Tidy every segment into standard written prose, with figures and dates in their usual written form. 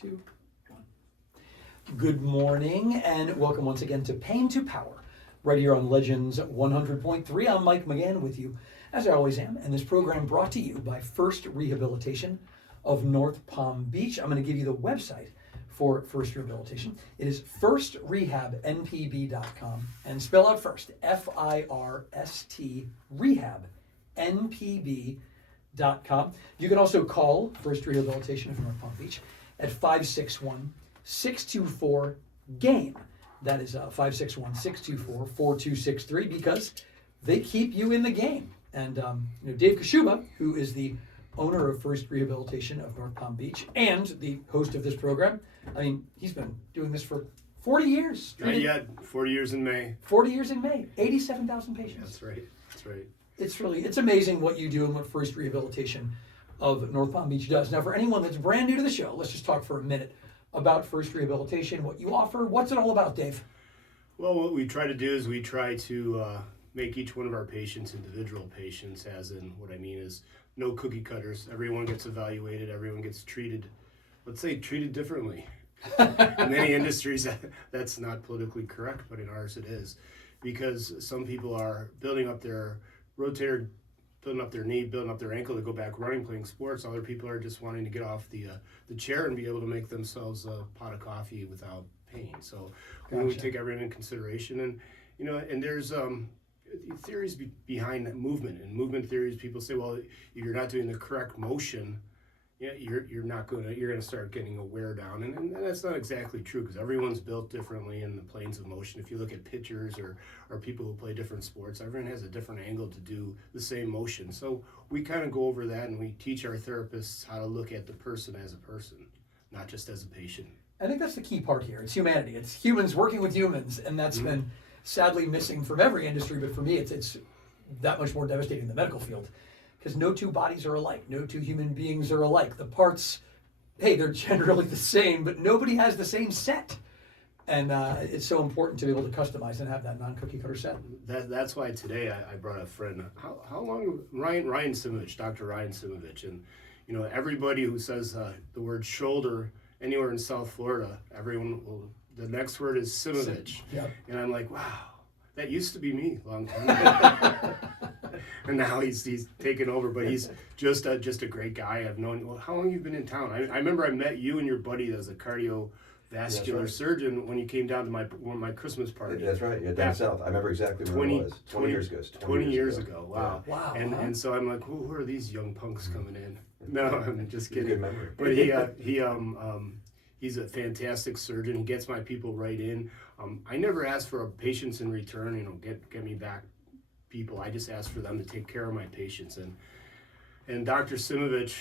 2, 1. Good morning and welcome once again to Pain to Power, right here on Legends 100.3. I'm Mike McGann with you, as I always am, and this program brought to you by First Rehabilitation of North Palm Beach. I'm going to give you the website for First Rehabilitation. It is firstrehabnpb.com, and spell out first, F-I-R-S-T, rehabnpb.com. You can also call First Rehabilitation of North Palm Beach at 561-624-GAME. That is 561-624-4263, because they keep you in the game. And Dave Kashuba, who is the owner of First Rehabilitation of North Palm Beach and the host of this program, I mean, he's been doing this for 40 years. Not yet. 40 years in May. 40 years in May. 87,000 patients. That's right. That's right. It's amazing what you do and what First Rehabilitation of North Palm Beach does. Now, for anyone that's brand new to the show, let's just talk for a minute about First Rehabilitation, what you offer. What's it all about, Dave? Well, what we try to do is we try to make each one of our patients individual patients, as in what I mean is no cookie cutters. Everyone gets evaluated. Everyone gets treated, let's say, treated differently. In many industries, that's not politically correct, but in ours it is. Because some people are building up their rotator, building up their knee, building up their ankle to go back running, playing sports. Other people are just wanting to get off the chair and be able to make themselves a pot of coffee without pain. So we take everything in consideration, and and there's theories behind that movement. And movement theories, people say, well, if you're not doing the correct motion, you're gonna start getting a wear down, and that's not exactly true, because everyone's built differently in the planes of motion. If you look at pitchers or people who play different sports, everyone has a different angle to do the same motion. So we kind of go over that, and we teach our therapists how to look at the person as a person, not just as a patient. I think that's the key part here. It's humanity. It's humans working with humans, and that's been sadly missing from every industry, but for me it's that much more devastating in the medical field, because no two bodies are alike. No two human beings are alike. The parts, hey, they're generally the same, but nobody has the same set. And it's so important to be able to customize and have that non-cookie cutter set. That's why today I brought a friend. How long? Ryan Simovitch, Dr. Ryan Simovitch. And everybody who says the word shoulder anywhere in South Florida, everyone will, the next word is Simovitch. Yep. And I'm like, wow, that used to be me a long time ago. And now he's taken over, but he's just a great guy. I've known. Well, how long you've been in town? I remember I met you and your buddy as a cardiovascular surgeon when you came down to my Christmas party. That's right. Yeah, down south. I remember exactly where it was. 20 years ago. 20 years ago. Wow. Yeah. Wow. And so I'm like, who are these young punks coming in? No, I'm just kidding. Good memory. But he's a fantastic surgeon. He gets my people right in. I never ask for patients in return. Get me back people. I just ask for them to take care of my patients. And Dr. Simovitch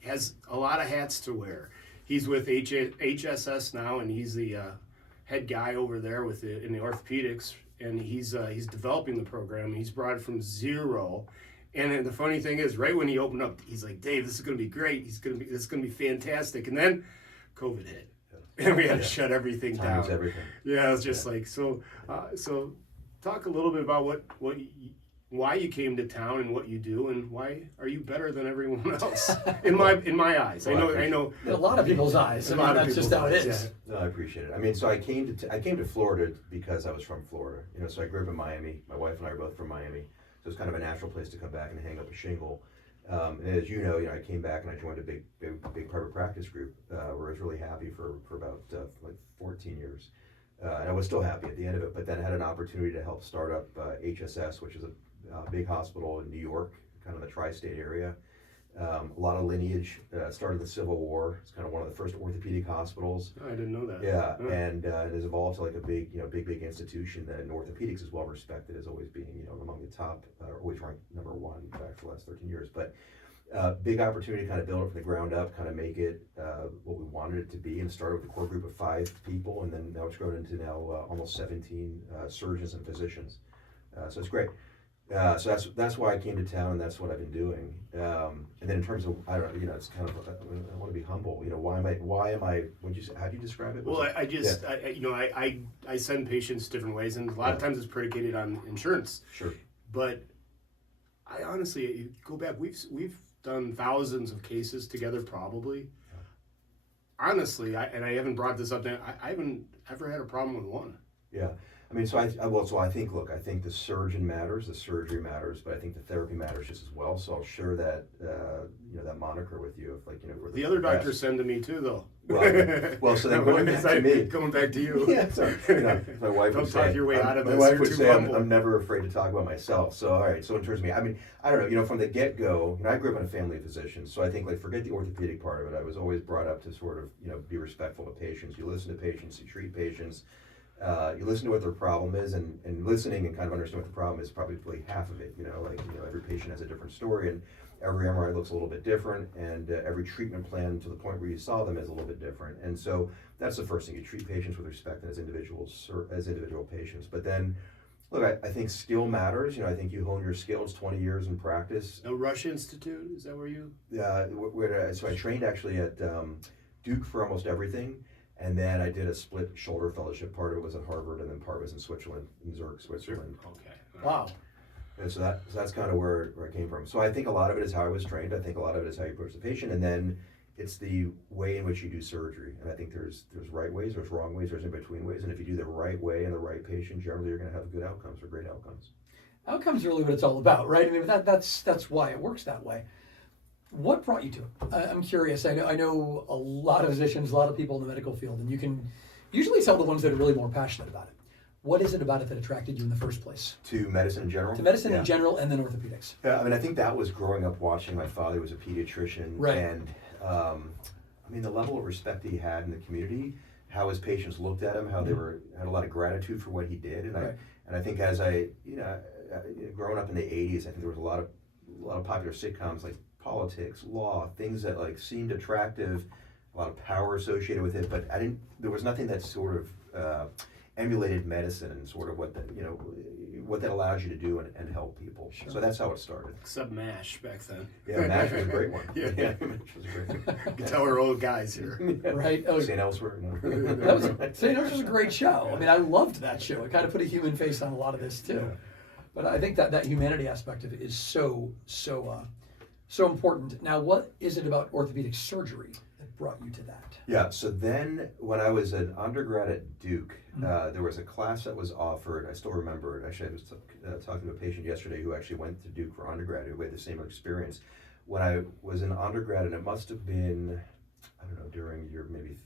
has a lot of hats to wear. He's with HSS now, and he's the head guy over there in the orthopedics, and he's developing the program. He's brought it from zero. And the funny thing is, right when he opened up, he's like, Dave, this is going to be great. This is going to be fantastic. And then COVID hit, and we had to shut everything down. Everything. Yeah, it was just like so. So, talk a little bit about why you came to town and what you do, and why are you better than everyone else in my eyes. I know. In a lot of people's eyes. I mean, that's just how it is. Yeah. No, I appreciate it. I mean, so I came to Florida because I was from Florida. So I grew up in Miami. My wife and I are both from Miami. So it's kind of a natural place to come back and hang up a shingle. And as you know, I came back and I joined a big private practice group where I was really happy for about 14 years. And I was still happy at the end of it, but then I had an opportunity to help start up HSS, which is a big hospital in New York, kind of the tri-state area. A lot of lineage, started the Civil War. It's kind of one of the first orthopedic hospitals. Oh, I didn't know that. Yeah, and it has evolved to like a big institution that in orthopedics is well respected as always being, among the top, always ranked number one, in fact, for the last 13 years. But big opportunity to kind of build it from the ground up, kind of make it what we wanted it to be, and started with a core group of 5 people, and then now it's grown into almost 17 surgeons and physicians. So it's great. So that's why I came to town, and that's what I've been doing. And then in terms of, I don't know, it's kind of, I want to be humble. Why am I? How do you describe it? Well, I send patients different ways, and a lot of times it's predicated on insurance. Sure. But I honestly, go back, we've done thousands of cases together, probably. honestly, I haven't brought this up. I haven't ever had a problem with one. Yeah. I mean, so I think, look, I think the surgeon matters, the surgery matters, but I think the therapy matters just as well. So I'll share that, that moniker with you. If like, we're The other doctors send to me too, though. Well, so then going back to me. Going back to you. Yeah, sorry. My wife Don't would talk say, your way out of my this. wife You're would too say humble. I'm never afraid to talk about myself. So, all right. So in terms of me, I mean, I don't know, from the get-go, I grew up in a family of physicians. So I think, like, forget the orthopedic part of it. I was always brought up to sort of, be respectful to patients. You listen to patients, you treat patients. You listen to what their problem is, and listening and kind of understanding what the problem is probably half of it. Every patient has a different story, and every MRI looks a little bit different, and every treatment plan to the point where you saw them is a little bit different. And so that's the first thing. You treat patients with respect and as individual patients. But then, look, I think skill matters. I think you hone your skills, 20 years in practice. No Rush Institute, is that where you? So I trained actually at Duke for almost everything. And then I did a split shoulder fellowship. Part of it was at Harvard, and then part was in Switzerland, in Zurich, Switzerland. Okay. Wow. And so that's kind of where I came from. So I think a lot of it is how I was trained. I think a lot of it is how you approach the patient, and then it's the way in which you do surgery. And I think there's right ways, there's wrong ways, there's in between ways. And if you do the right way and the right patient, generally you're going to have good outcomes or great outcomes. Outcomes are really what it's all about, right? I mean, that's why it works that way. What brought you to it? I'm curious. I know a lot of physicians, a lot of people in the medical field, and you can usually tell the ones that are really more passionate about it. What is it about it that attracted you in the first place? To medicine in general? To medicine in general, and then orthopedics. Yeah, I mean, I think that was growing up watching. My father was a pediatrician. Right. And, the level of respect he had in the community, how his patients looked at him, how they had a lot of gratitude for what he did. And I think as growing up in the 80s, I think there was a lot of popular sitcoms like politics, law, things that like seemed attractive, a lot of power associated with it, but there was nothing that sort of emulated medicine and sort of what that allows you to do and help people. Sure. So that's how it started. Except MASH back then. Yeah, MASH was a great one. Yeah. MASH was a great one. You can tell we're old guys here. Right. St. Elsewhere. St. Elsewhere was a great show. I mean, I loved that show. It kind of put a human face on a lot of this too. Yeah. But I think that humanity aspect of it is so important. Now, what is it about orthopedic surgery that brought you to that? Yeah, so then when I was an undergrad at Duke, there was a class that was offered. I still remember it. Actually, I was talking to a patient yesterday who actually went to Duke for undergrad, who had the same experience. When I was an undergrad, and it must have been, I don't know, during your maybe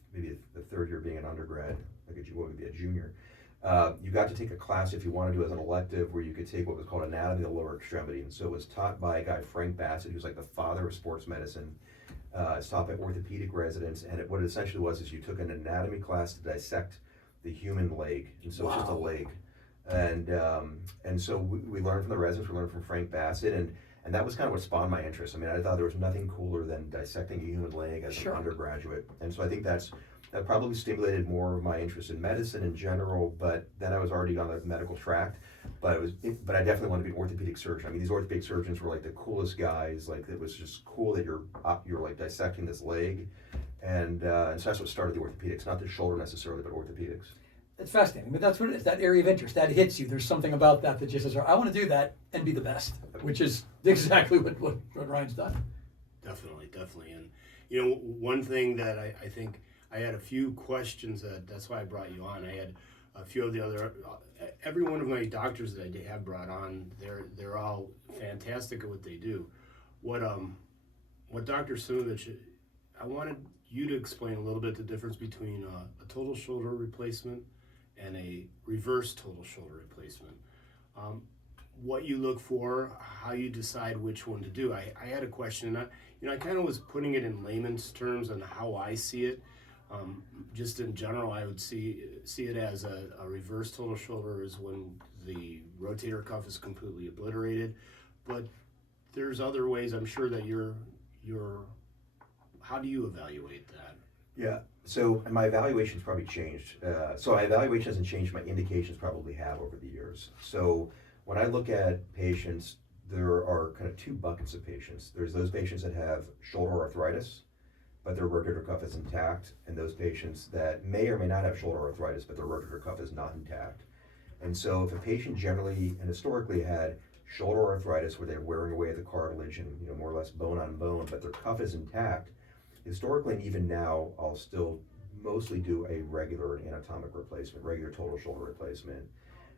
the third year being an undergrad, like what would be a junior. You got to take a class if you wanted to as an elective where you could take what was called anatomy of the lower extremity. And so it was taught by a guy, Frank Bassett, who's like the father of sports medicine. It's taught by orthopedic residents. And what it essentially was is you took an anatomy class to dissect the human leg. And so it's just a leg. And so we learned from the residents, we learned from Frank Bassett. And that was kind of what spawned my interest. I mean, I thought there was nothing cooler than dissecting a human leg as an undergraduate. And so I think that probably stimulated more of my interest in medicine in general, but then I was already on the medical track. But I definitely wanted to be an orthopedic surgeon. I mean, these orthopedic surgeons were like the coolest guys. Like, it was just cool that you're like dissecting this leg, and so that's what started the orthopedics, not the shoulder necessarily, but orthopedics. It's fascinating, but that's what it is. That area of interest that hits you. There's something about that just says, "I want to do that and be the best," which is exactly what Ryan's done. Definitely, and one thing that I think. I had a few questions. That's why I brought you on. I had a few of the other. Every one of my doctors that I have brought on, they're all fantastic at what they do. What Dr. Simovitch, I wanted you to explain a little bit the difference between a total shoulder replacement and a reverse total shoulder replacement. What you look for, how you decide which one to do. I had a question, and I kind of was putting it in layman's terms on how I see it. Just in general, I would see it as a reverse total shoulder is when the rotator cuff is completely obliterated, but there's other ways. I'm sure that you're. How do you evaluate that? Yeah. So my evaluation's probably changed. So my evaluation hasn't changed. My indications probably have over the years. So when I look at patients, there are kind of two buckets of patients. There's those patients that have shoulder arthritis, but their rotator cuff is intact, and those patients that may or may not have shoulder arthritis, but their rotator cuff is not intact. And so if a patient generally and historically had shoulder arthritis where they're wearing away the cartilage and more or less bone on bone, but their cuff is intact, historically and even now, I'll still mostly do a regular anatomic replacement, regular total shoulder replacement.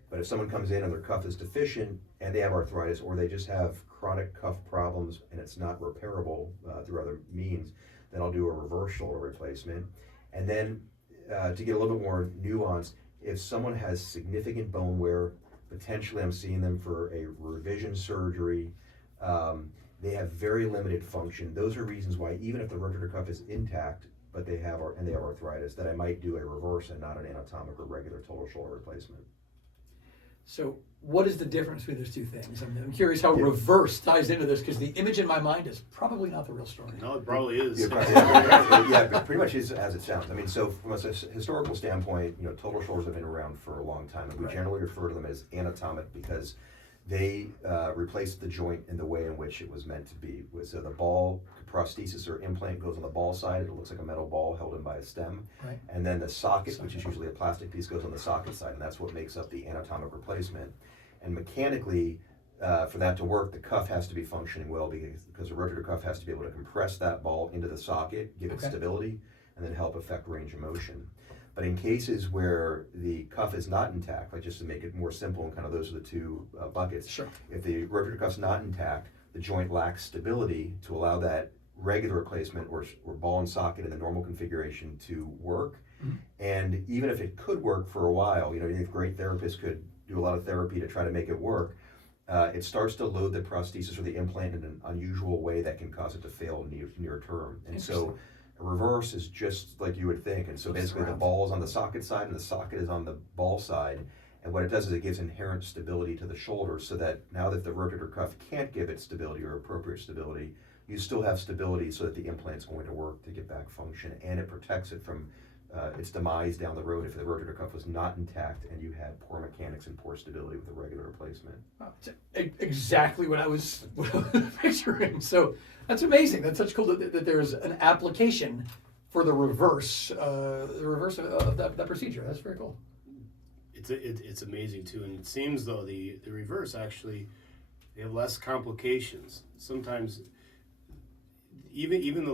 But if someone comes in and their cuff is deficient and they have arthritis, or they just have chronic cuff problems and it's not repairable through other means, then I'll do a reverse shoulder replacement. And then to get a little bit more nuanced, if someone has significant bone wear, potentially I'm seeing them for a revision surgery. They have very limited function. Those are reasons why, even if the rotator cuff is intact, but they have arthritis, that I might do a reverse and not an anatomic or regular total shoulder replacement. So what is the difference between those two things? I'm curious how reverse ties into this, because the image in my mind is probably not the real story. No, it probably is. Yeah, but pretty much is as it sounds. I mean, so from a historical standpoint, total shoulders have been around for a long time, and we generally refer to them as anatomic because they replaced the joint in the way in which it was meant to be. So the ball prosthesis or implant goes on the ball side. It looks like a metal ball held in by a stem. Right. And then the socket, which is usually a plastic piece, goes on the socket side, and that's what makes up the anatomic replacement. And mechanically, for that to work, the cuff has to be functioning well because the rotator cuff has to be able to compress that ball into the socket, give it stability, and then help affect range of motion. But in cases where the cuff is not intact, like just to make it more simple, and kind of those are the two buckets. Sure. If the rotator cuff's not intact, the joint lacks stability to allow that regular replacement or ball and socket in the normal configuration to work. Mm-hmm. And even if it could work for a while, if great therapists could do a lot of therapy to try to make it work, it starts to load the prosthesis or the implant in an unusual way that can cause it to fail near term. And so a reverse is just like you would think. And so basically the ball is on the socket side and the socket is on the ball side. And what it does is it gives inherent stability to the shoulder, so that now that the rotator cuff can't give it stability or appropriate stability, you still have stability so that the implant's going to work to get back function, and it protects it from its demise down the road if the rotator cuff was not intact and you had poor mechanics and poor stability with a regular replacement. Wow, exactly what I was picturing. So that's amazing. That's such cool that there's an application for the reverse of that procedure. That's very cool. It's amazing too, and it seems though the reverse actually, they have less complications. Sometimes even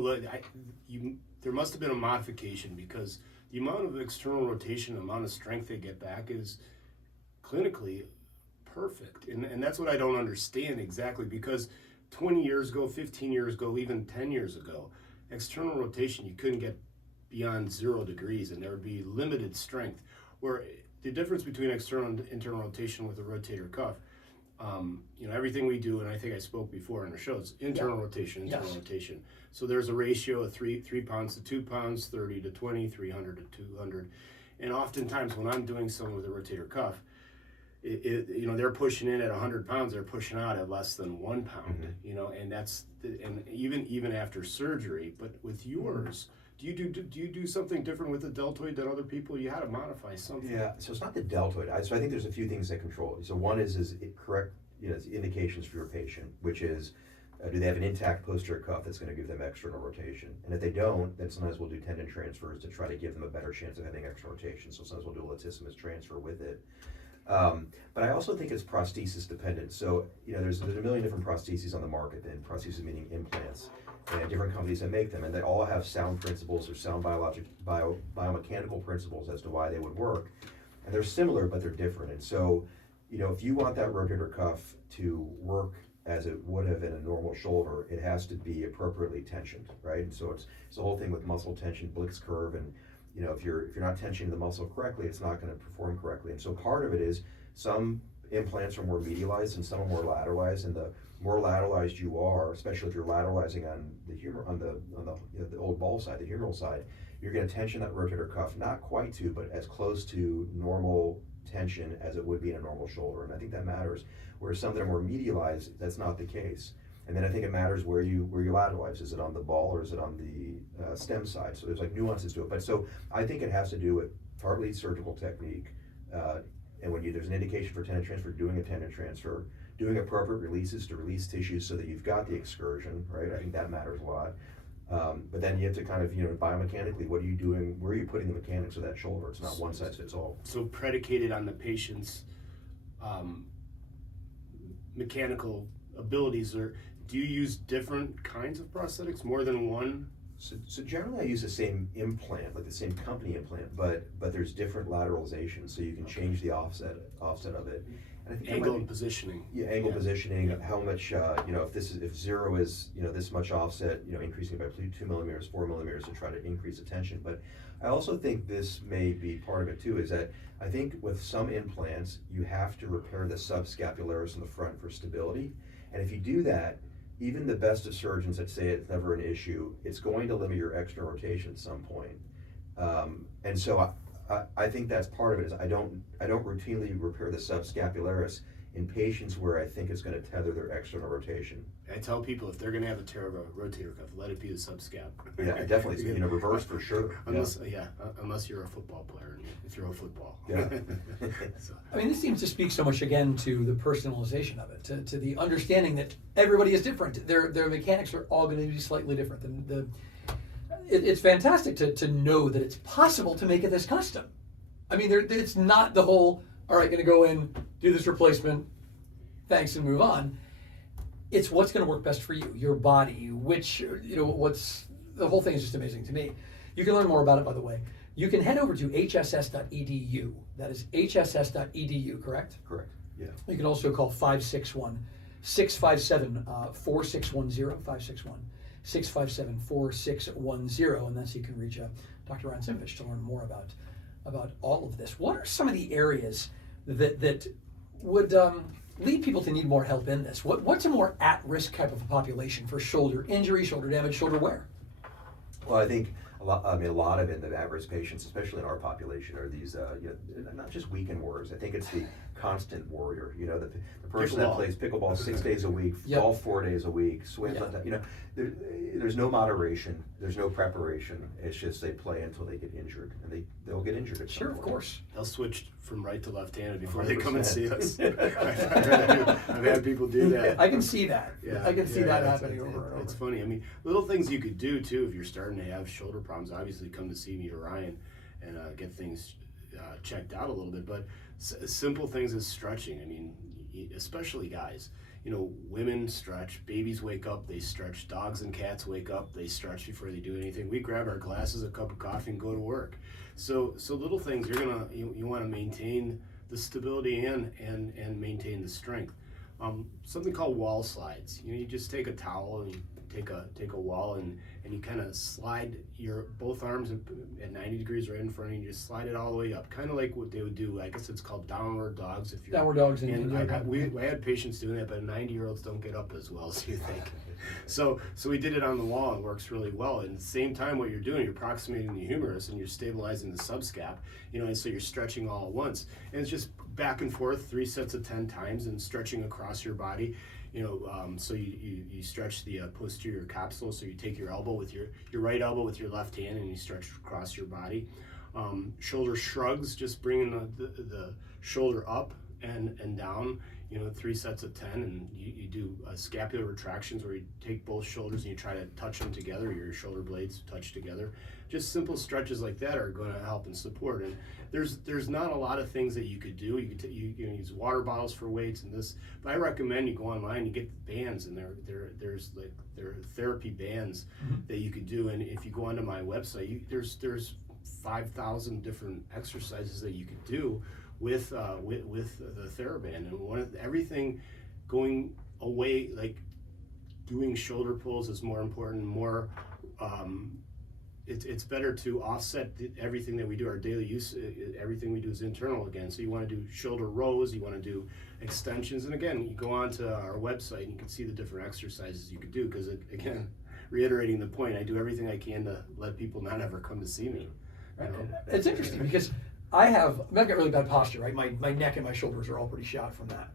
there must have been a modification, because the amount of external rotation, the amount of strength they get back is clinically perfect. And that's what I don't understand exactly, because 20 years ago, 15 years ago, even 10 years ago, external rotation, you couldn't get beyond 0 degrees and there would be limited strength. Where the difference between external and internal rotation with the rotator cuff, everything we do, and I think I spoke before in the show, it's internal rotation, rotation. So there's a ratio of 3 pounds to 2 pounds, 30 to 20, 300 to 200. And oftentimes when I'm doing someone with a rotator cuff, they're pushing in at 100 pounds, they're pushing out at less than 1 pound, and that's, and even after surgery. But with yours, do you do something different with the deltoid than other people? You had to modify something. Yeah, so it's not the deltoid. So I think there's a few things that control it. So one is it correct, it's indications for your patient, which is, do they have an intact posterior cuff that's going to give them external rotation? And if they don't, then sometimes we'll do tendon transfers to try to give them a better chance of having external rotation. So sometimes we'll do a latissimus transfer with it. But I also think it's prosthesis dependent. So, there's a million different prostheses on the market, and prostheses meaning implants, and different companies that make them, and they all have sound principles or sound biomechanical principles as to why they would work. And they're similar, but they're different. And so, if you want that rotator cuff to work as it would have in a normal shoulder, it has to be appropriately tensioned, right? And so it's the whole thing with muscle tension, Blix curve, and if you're not tensioning the muscle correctly, it's not going to perform correctly. And so part of it is some implants are more medialized and some are more lateralized, and the more lateralized you are, especially if you're lateralizing on the old ball side, the humeral side, you're going to tension that rotator cuff, not quite to, but as close to normal tension as it would be in a normal shoulder. And I think that matters. Whereas some that are more medialized, that's not the case. And then I think it matters where you lateralize. Is it on the ball or is it on the stem side? So there's like nuances to it. But so I think it has to do with partly surgical technique. And when there's an indication for tendon transfer, doing a tendon transfer, doing appropriate releases to release tissues so that you've got the excursion, right? I think that matters a lot. But then you have to kind of, biomechanically, what are you doing? Where are you putting the mechanics of that shoulder? It's not one size fits all. So predicated on the patient's mechanical abilities, or do you use different kinds of prosthetics, more than one So generally I use the same implant, like the same company implant, but there's different lateralization, so you can change the offset of it. And I think Angle and positioning. Yeah, angle positioning, how much, if 0 is, this much offset, increasing by 2 millimeters, 4 millimeters to try to increase the tension. But I also think this may be part of it too, is that I think with some implants, you have to repair the subscapularis in the front for stability. And if you do that, even the best of surgeons that say it's never an issue, it's going to limit your external rotation at some point. And so I think that's part of it, is I don't routinely repair the subscapularis in patients where I think it's going to tether their external rotation. I tell people if they're going to have a tear of a rotator cuff, let it be the subscap. Yeah, definitely. Reverse for sure. Unless you're a football player and you throw a football. Yeah. So. I mean, this seems to speak so much again to the personalization of it, to the understanding that everybody is different. Their mechanics are all going to be slightly different. It's fantastic to know that it's possible to make it this custom. I mean, it's not the whole, all right, going to go in, do this replacement, thanks, and move on. It's what's going to work best for you, your body, the whole thing is just amazing to me. You can learn more about it, by the way. You can head over to hss.edu. That is hss.edu, correct? Correct, yeah. You can also call 561-657-4610, 561-657-4610, and that's you can reach Dr. Ryan Simovitch to learn more about all of this. What are some of the areas that would lead people to need more help in this? What's a more at-risk type of a population for shoulder injury, shoulder damage, shoulder wear? Well, I think a lot of the at-risk patients, especially in our population, are these not just weekend warriors. I think it's the constant warrior. The person that plays pickleball 6 days a week, golf 4 days a week, swims. There's no moderation. There's no preparation. It's just they play until they get injured, and they'll get injured at some point. Of course. They'll switch from right to left-handed before they 100%. come and see us. I've had people do that. I can see that. Yeah, I can see that happening it's, over and over. It's funny. I mean, little things you could do too if you're starting to have shoulder problems. Obviously, come to see me or Ryan and get things checked out a little bit. But simple things as stretching. I mean, especially guys. Women stretch. Babies wake up, they stretch. Dogs and cats wake up, they stretch before they do anything. We grab our glasses, a cup of coffee, and go to work. So little things. You want to maintain the stability and maintain the strength. Something called wall slides. You just take a towel and you take a wall and you kind of slide your both arms at 90 degrees right in front of you. You just slide it all the way up, kind of like what they would do. I guess it's called downward dogs. If you're downward dogs. We had patients doing that, but 90-year-olds don't get up as well as you think. So we did it on the wall. It works really well. And at the same time, what you're doing, you're approximating the humerus and you're stabilizing the subscap. And so you're stretching all at once. And it's just back and forth 3 sets of 10 times and stretching across your body. So you stretch the posterior capsule. So you take your elbow with your right elbow with your left hand and you stretch across your body. Shoulder shrugs, just bringing the shoulder up and down. 3 sets of 10, and you do scapular retractions where you take both shoulders and you try to touch them together. Your shoulder blades touch together. Just simple stretches like that are going to help and support. And there's not a lot of things that you could do. You could you use water bottles for weights and this, but I recommend you go online. You get the bands, and there's therapy bands that you could do. And if you go onto my website, there's 5,000 different exercises that you could do with the TheraBand, and everything going away, like doing shoulder pulls is more important. It's better to offset everything that we do. Our daily use, everything we do is internal again. So you want to do shoulder rows, you want to do extensions, and again, you go onto our website and you can see the different exercises you could do. Because again, reiterating the point, I do everything I can to let people not ever come to see me. It's interesting because I've got really bad posture, right? My neck and my shoulders are all pretty shot from that.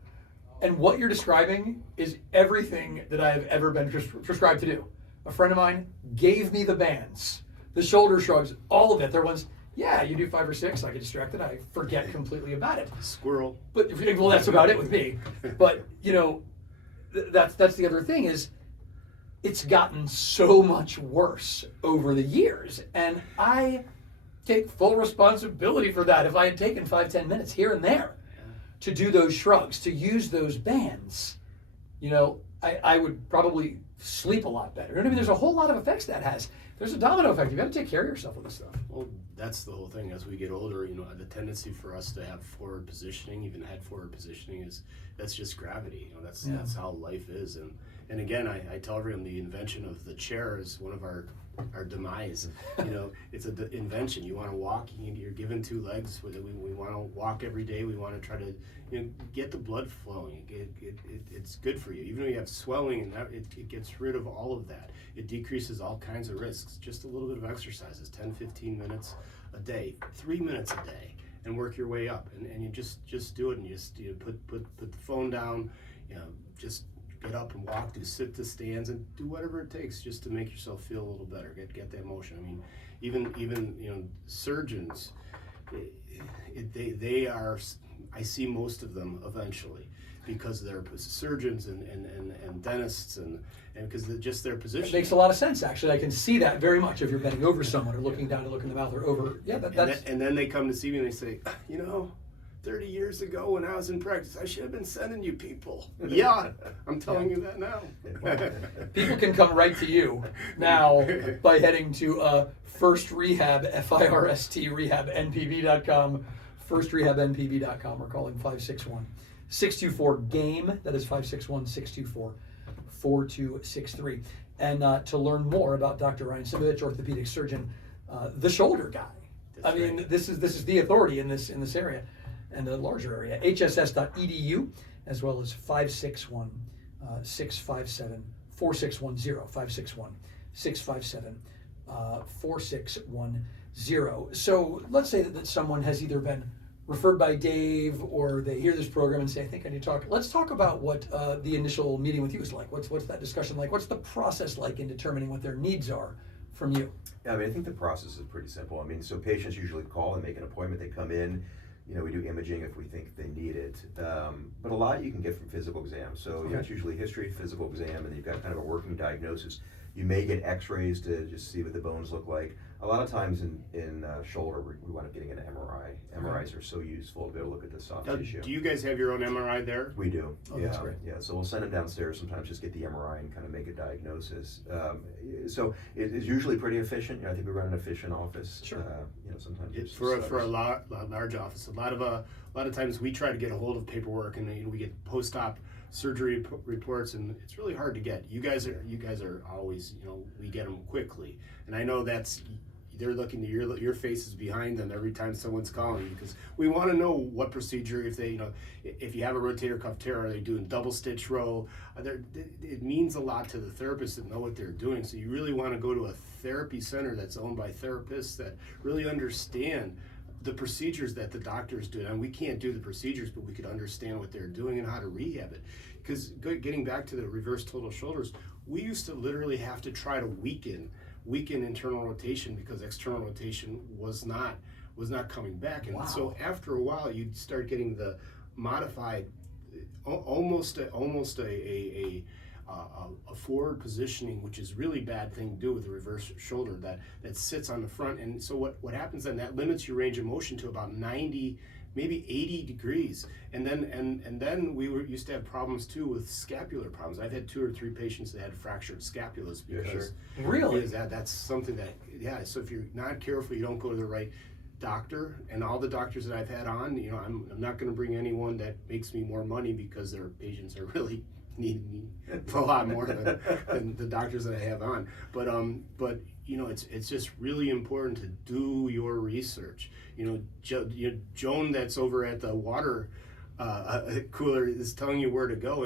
And what you're describing is everything that I've ever been prescribed to do. A friend of mine gave me the bands, the shoulder shrugs, all of it. There was, you do 5 or 6, I get distracted, I forget completely about it. Squirrel. But, well, that's about it with me. But, that's the other thing is, it's gotten so much worse over the years. And I take full responsibility for that. If I had taken 5-10 minutes here and there to do those shrugs, to use those bands, I would probably sleep a lot better. You know what I mean? There's a whole lot of effects that has. There's a domino effect. You've got to take care of yourself with this stuff. Well, that's the whole thing. As we get older, the tendency for us to have forward positioning, even head forward positioning, that's just gravity. That's how life is. And again, I tell everyone the invention of the chair is one of our demise. It's an invention. You want to walk, you're given two legs. We want to walk every day. We want to try to get the blood flowing. It's good for you. Even though you have swelling, and that it gets rid of all of that. It decreases all kinds of risks. Just a little bit of exercises, 10, 15 minutes a day, 3 minutes a day, and work your way up. And you just do it, and you put the phone down. Just get up and walk, do sit to stands, and do whatever it takes just to make yourself feel a little better. Get that motion. I mean, even surgeons, they are. I see most of them eventually because they're surgeons and dentists and because just their position. It makes a lot of sense, actually. I can see that very much if you're bending over someone or looking down to look in the mouth or over. Yeah, that's. And then they come to see me and they say, 30 years ago when I was in practice, I should have been sending you people. Yeah, I'm telling you that now. People can come right to you now by heading to First Rehab, FIRST Rehab, NPB.com, firstrehabnpb.com, or calling 561-624-GAME. That is 561-624-4263. And to learn more about Dr. Ryan Simovitch, orthopedic surgeon, the shoulder guy. That's right. This is the authority in this area. And the larger area, hss.edu, as well as 561-657-4610, 561-657-4610. So let's say that someone has either been referred by Dave or they hear this program and say, I think I need to talk. Let's talk about what the initial meeting with you is like. What's that discussion like? What's the process like in determining what their needs are from you? Yeah, I think the process is pretty simple. So patients usually call and make an appointment. They come in. We do imaging if we think they need it. But a lot you can get from physical exams. So it's usually history, physical exam, and you've got kind of a working diagnosis. You may get x-rays to just see what the bones look like. A lot of times in shoulder, we wind up getting an MRI. MRIs are so useful to be able to look at the soft tissue. Do you guys have your own MRI there? We do. Oh, that's great. Yeah, so we'll send them downstairs sometimes, just get the MRI and kind of make a diagnosis. So it's usually pretty efficient. I think we run an efficient office. Sure. Sometimes for a large office, a lot of times we try to get a hold of paperwork, and we get post-op surgery reports, and it's really hard to get. You guys are always, we get them quickly, and I know they're looking to your faces behind them every time someone's calling you, because we want to know what procedure, if they, if you have a rotator cuff tear, are they doing double stitch row? It means a lot to the therapist to know what they're doing. So you really want to go to a therapy center that's owned by therapists that really understand the procedures that the doctors do. And we can't do the procedures, but we could understand what they're doing and how to rehab it. Because getting back to the reverse total shoulders, we used to literally have to try to weaken internal rotation because external rotation was not coming back. And so after a while, you'd start getting the modified, almost a forward positioning, which is really bad thing to do with the reverse shoulder that sits on the front. And so what happens then, that limits your range of motion to about 90, maybe 80 degrees. And then we used to have problems too with scapular problems. I've had 2 or 3 patients that had fractured scapulas because really that's something that, so if you're not careful, you don't go to the right doctor. And all the doctors that I've had on, I'm not going to bring anyone that makes me more money because their patients are really needing me a lot more than the doctors that I have on. But it's just really important to do your research. Joan that's over at the water cooler is telling you where to go.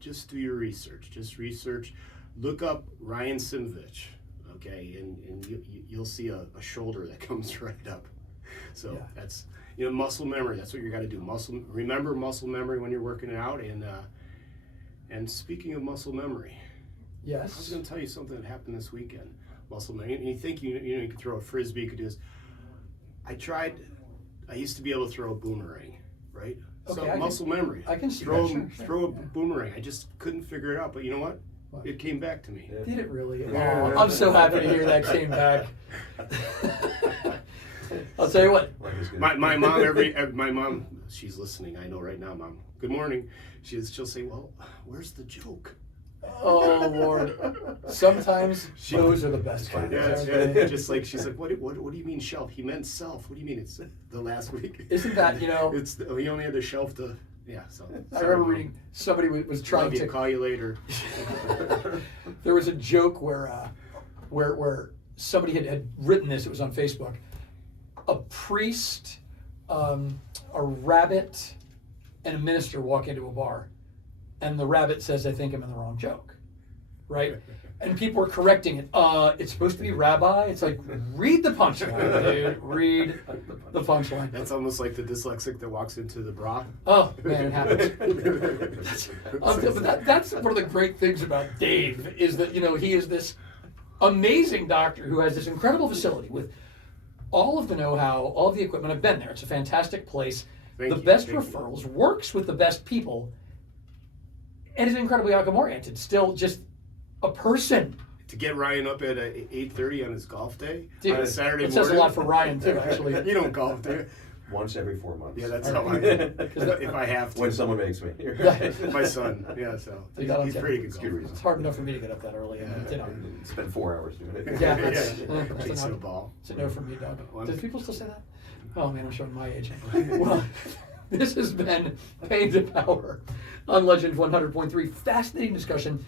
Just do your research. Just research. Look up Ryan Simovitch, okay, and you'll see a shoulder that comes right up. So that's muscle memory. That's what you got to do. Remember muscle memory when you're working it out. And speaking of muscle memory, yes, I was going to tell you something that happened this weekend. Muscle memory. And you think you could throw a frisbee, you could do this. I used to be able to throw a boomerang, right? Okay, so muscle memory. I can see throw that. Throw a boomerang. I just couldn't figure it out. But you know what? It came back to me. Did it really? Yeah. Oh, I'm so happy to hear that came back. I'll tell you what. My mom, my mom, she's listening. I know right now, Mom. Good morning. She'll say, "Well, where's the joke?" Oh Lord! Sometimes those are the best kinds. Yeah, just like she's like, what do you mean shelf? He meant self. What do you mean? It's the last week. Isn't that, you know? He only had the shelf to. Yeah. So I remember reading somebody was trying to call you later. There was a joke where somebody had written this. It was on Facebook. A priest, a rabbit, and a minister walk into a bar, and the rabbit says, "I think I'm in the wrong joke," right? And people were correcting it. It's supposed to be rabbi. It's like, read the punchline, dude. Read the punchline. That's almost like the dyslexic that walks into the bra. Oh man, it happens. But that's one of the great things about Dave is that, you know, he is this amazing doctor who has this incredible facility with all of the know-how, all of the equipment. I've been there. It's a fantastic place. Thank the you, best thank referrals, works with the best people, and is incredibly outcome-oriented. Still just a person. To get Ryan up at 8:30 on his golf day Dude, on a Saturday it morning. says a lot for Ryan, too, actually. You don't golf, do you? Once every 4 months. Yeah, that's how I am. If I have to. When someone makes me. My son, yeah, so You got on he's time. pretty good. It's a good reason. It's hard enough for me to get up that early. And, you know, Spend 4 hours doing it. Yeah, Yeah, that's chasing a a ball. It's a no from me, Doug. Well, Do people still say that? Oh man, I'm showing my age. Well, this has been Pain to Power on Legend 100.3. Fascinating discussion.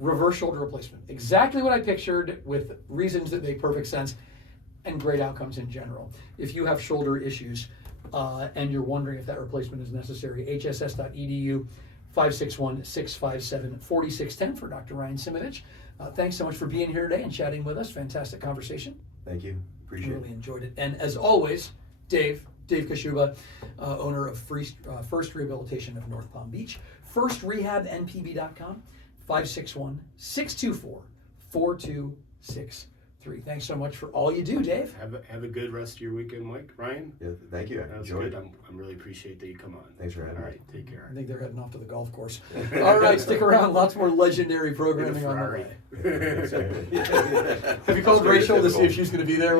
Reverse shoulder replacement. Exactly what I pictured, with reasons that make perfect sense and great outcomes in general. If you have shoulder issues and you're wondering if that replacement is necessary, hss.edu 561-657-4610 for Dr. Ryan Simovitch. Thanks so much for being here today and chatting with us. Fantastic conversation. Thank you. Appreciate Really it. enjoyed it. And as always, Dave Kashuba, owner of First Rehabilitation of North Palm Beach, firstrehabnpb.com, 561-624-4263. Thanks so much for all you do, Dave. Have a good rest of your weekend, Ryan. Yeah, thank you. I That was enjoyed good. it. I'm really appreciate that you come on. Thanks for having All me. right, take care. I think they're heading off to the golf course. All right, stick around. Lots more legendary programming on the way. Have you called Rachel to see if she's going to be there?